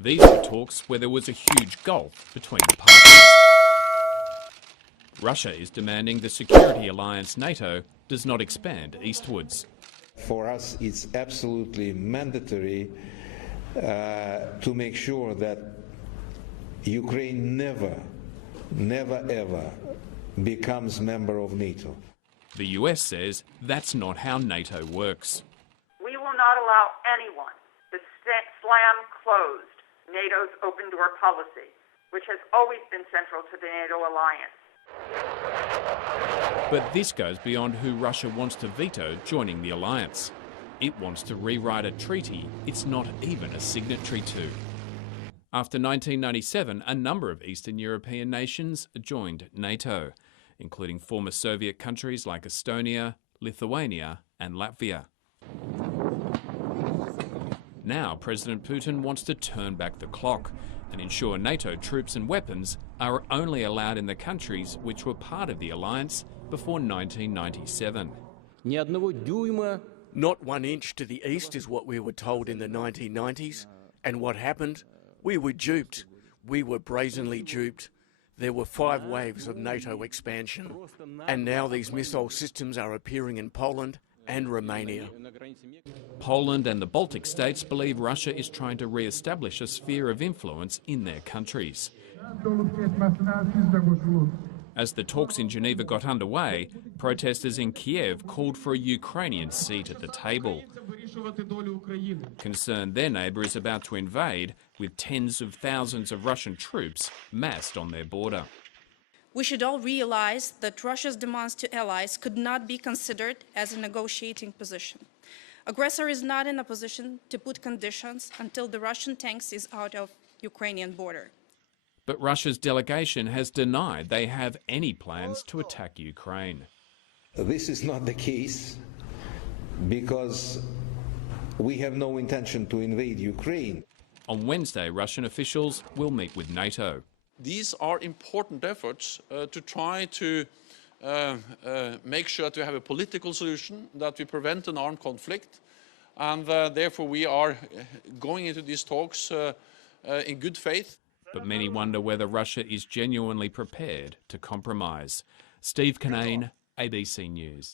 These were talks where there was a huge gulf between the parties. Russia is demanding the security alliance NATO does not expand eastwards. For us, it's absolutely mandatory to make sure that Ukraine never ever becomes member of NATO. The US says that's not how NATO works. We will not allow anyone to slam closed NATO's open door policy, which has always been central to the NATO alliance. But this goes beyond who Russia wants to veto joining the alliance. It wants to rewrite a treaty it's not even a signatory to. After 1997, a number of Eastern European nations joined NATO, including former Soviet countries like Estonia, Lithuania and Latvia. Now President Putin wants to turn back the clock and ensure NATO troops and weapons are only allowed in the countries which were part of the alliance before 1997. Not 1 inch to the east is what we were told in the 1990s. And what happened? We were duped. We were brazenly duped. There were 5 waves of NATO expansion. And now these missile systems are appearing in Poland and Romania. Poland and the Baltic states believe Russia is trying to re-establish a sphere of influence in their countries. As the talks in Geneva got underway, protesters in Kiev called for a Ukrainian seat at the table. Concerned their neighbour is about to invade, with tens of thousands of Russian troops massed on their border. We should all realize that Russia's demands to allies could not be considered as a negotiating position. Aggressor is not in a position to put conditions until the Russian tanks is out of Ukrainian border. But Russia's delegation has denied they have any plans to attack Ukraine. This is not the case because we have no intention to invade Ukraine. On Wednesday, Russian officials will meet with NATO. These are important efforts to try to make sure that we have a political solution, that we prevent an armed conflict, and therefore we are going into these talks in good faith. But many wonder whether Russia is genuinely prepared to compromise. Steve Kinane, ABC News.